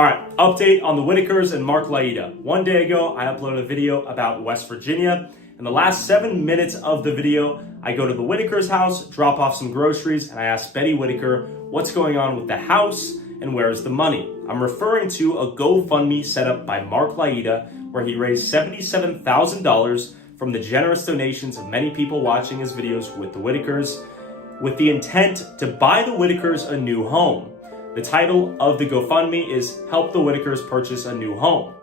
All right, update on the Whitakers and Mark Laita. One day ago, I uploaded a video about West Virginia. In the last 7 minutes of the video, I go to the Whitakers' house, drop off some groceries, and I ask Betty Whitaker what's going on with the house and where's the money. I'm referring to a GoFundMe set up by Mark Laita, where he raised $77,000 from the generous donations of many people watching his videos with the Whitakers, with the intent to buy the Whitakers a new home. The title of the GoFundMe is Help the Whitakers Purchase a New Home.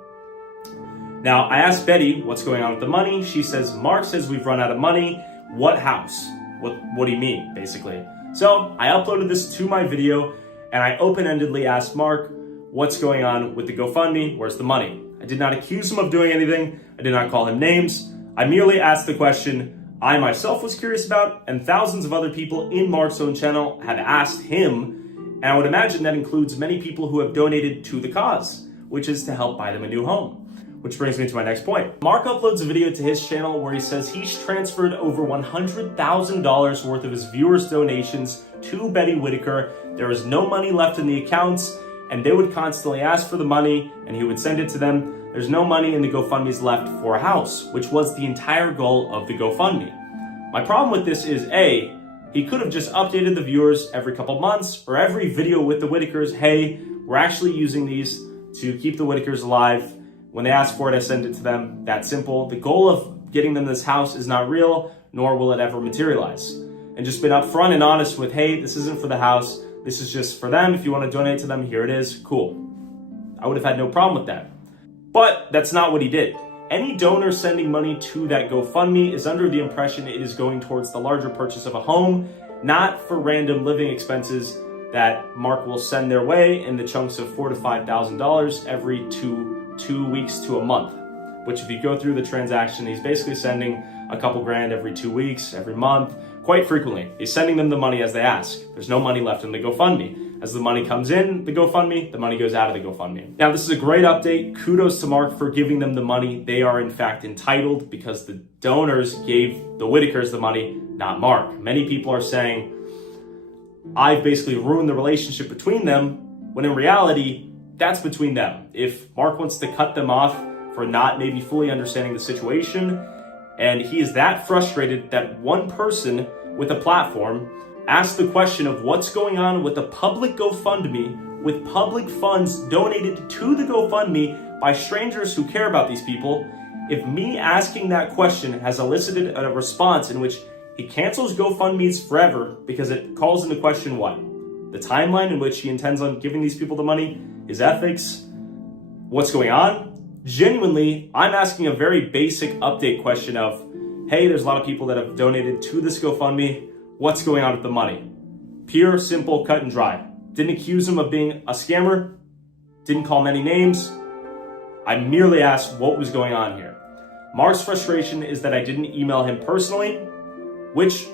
Now, I asked Betty what's going on with the money. She says, Mark says we've run out of money. What house? What do you mean, basically? So I uploaded this to my video and I open-endedly asked Mark, what's going on with the GoFundMe? Where's the money? I did not accuse him of doing anything. I did not call him names. I merely asked the question I myself was curious about, and thousands of other people in Mark's own channel have asked him. And I would imagine that includes many people who have donated to the cause, which is to help buy them a new home. Which brings me to my next point. Mark uploads a video to his channel where he says he's transferred over $100,000 worth of his viewers' donations to Betty Whitaker. There is no money left in the accounts, and they would constantly ask for the money, and he would send it to them. There's no money in the GoFundMes left for a house, which was the entire goal of the GoFundMe. My problem with this is, A, he could have just updated the viewers every couple months or every video with the Whitakers. Hey, we're actually using these to keep the Whitakers alive. When they ask for it, I send it to them. That simple. The goal of getting them this house is not real, nor will it ever materialize. And just been upfront and honest with, hey, this isn't for the house. This is just for them. If you want to donate to them, here it is. Cool. I would have had no problem with that. But that's not what he did. Any donor sending money to that GoFundMe is under the impression it is going towards the larger purchase of a home, not for random living expenses that Mark will send their way in the chunks of $4,000 to $5,000 every two weeks to a month. Which, if you go through the transaction, he's basically sending a couple grand every 2 weeks, every month, quite frequently. He's sending them the money as they ask. There's no money left in the GoFundMe. As the money comes in the GoFundMe, the money goes out of the GoFundMe. Now, this is a great update. Kudos to Mark for giving them the money. They are in fact entitled because the donors gave the Whitakers the money, not Mark. Many people are saying, I've basically ruined the relationship between them, when in reality, that's between them. If Mark wants to cut them off for not maybe fully understanding the situation, and he is that frustrated that one person with a platform asked the question of what's going on with the public GoFundMe with public funds donated to the GoFundMe by strangers who care about these people. If me asking that question has elicited a response in which he cancels GoFundMes forever because it calls into question what? The timeline in which he intends on giving these people the money, his ethics, what's going on? Genuinely, I'm asking a very basic update question of, hey, there's a lot of people that have donated to this GoFundMe. What's going on with the money? Pure, simple, cut and dry. Didn't accuse him of being a scammer. Didn't call many names. I merely asked what was going on here. Mark's frustration is that I didn't email him personally, which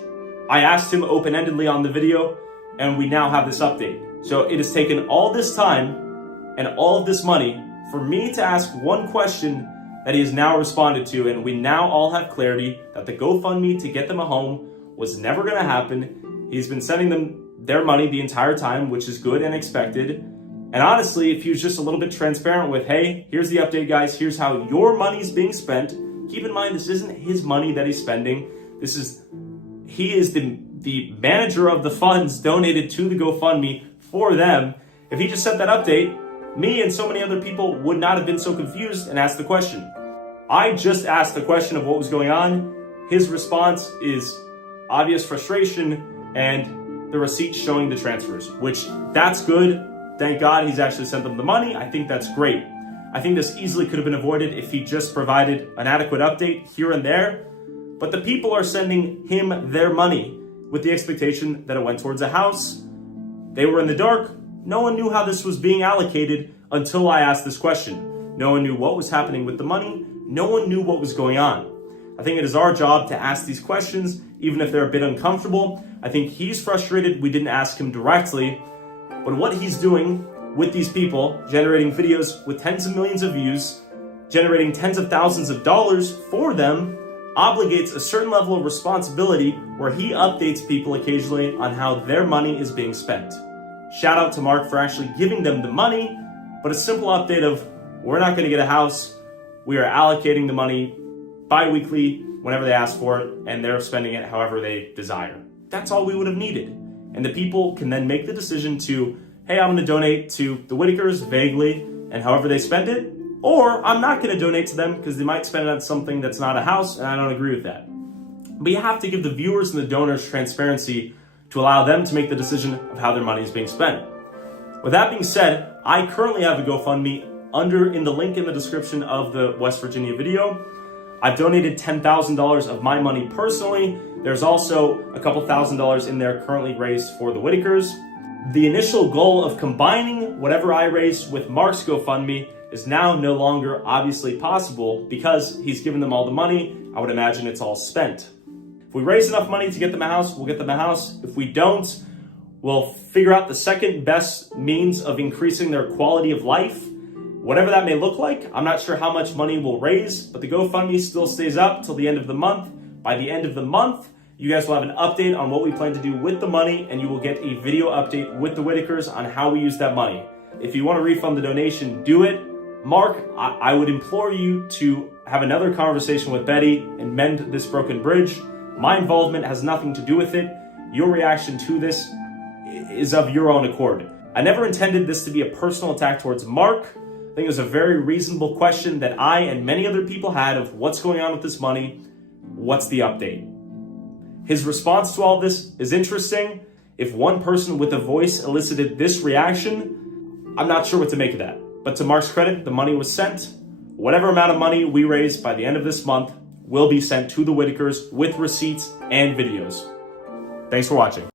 I asked him open-endedly on the video, and we now have this update. So it has taken all this time and all of this money for me to ask one question that he has now responded to, and we now all have clarity that the GoFundMe to get them a home was never going to happen. He's been sending them their money the entire time, which is good and expected. And honestly, if he was just a little bit transparent with, hey, here's the update, guys. Here's how your money's being spent. Keep in mind, this isn't his money that he's spending. He is the manager of the funds donated to the GoFundMe for them. If he just sent that update, me and so many other people would not have been so confused and asked the question. I just asked the question of what was going on. His response is obvious frustration and the receipt showing the transfers, which that's good. Thank God he's actually sent them the money. I think that's great. I think this easily could have been avoided if he just provided an adequate update here and there. But the people are sending him their money with the expectation that it went towards a house. They were in the dark. No one knew how this was being allocated until I asked this question. No one knew what was happening with the money. No one knew what was going on. I think it is our job to ask these questions, even if they're a bit uncomfortable. I think he's frustrated we didn't ask him directly, but what he's doing with these people, generating videos with tens of millions of views, generating tens of thousands of dollars for them, obligates a certain level of responsibility where he updates people occasionally on how their money is being spent. Shout out to Mark for actually giving them the money, but a simple update of we're not going to get a house. We are allocating the money bi-weekly whenever they ask for it, and they're spending it however they desire. That's all we would have needed. And the people can then make the decision to, hey, I'm going to donate to the Whitakers vaguely, and however they spend it, or I'm not going to donate to them because they might spend it on something that's not a house, and I don't agree with that. But you have to give the viewers and the donors transparency to allow them to make the decision of how their money is being spent. With that being said, I currently have a GoFundMe in the link in the description of the West Virginia video. I've donated $10,000 of my money personally. There's also a couple $1,000s in there currently raised for the Whitakers. The initial goal of combining whatever I raised with Mark's GoFundMe is now no longer obviously possible because he's given them all the money. I would imagine it's all spent. If we raise enough money to get them a house, we'll get them a house. If we don't, we'll figure out the second best means of increasing their quality of life. Whatever that may look like, I'm not sure how much money we'll raise, but the GoFundMe still stays up till the end of the month. By the end of the month, you guys will have an update on what we plan to do with the money, and you will get a video update with the Whitakers on how we use that money. If you want to refund the donation, do it. Mark, I would implore you to have another conversation with Betty and mend this broken bridge. My involvement has nothing to do with it. Your reaction to this is of your own accord. I never intended this to be a personal attack towards Mark. I think it was a very reasonable question that I and many other people had of what's going on with this money, what's the update? His response to all this is interesting. If one person with a voice elicited this reaction, I'm not sure what to make of that. But to Mark's credit, the money was sent. Whatever amount of money we raise by the end of this month will be sent to the Whitakers with receipts and videos. Thanks for watching.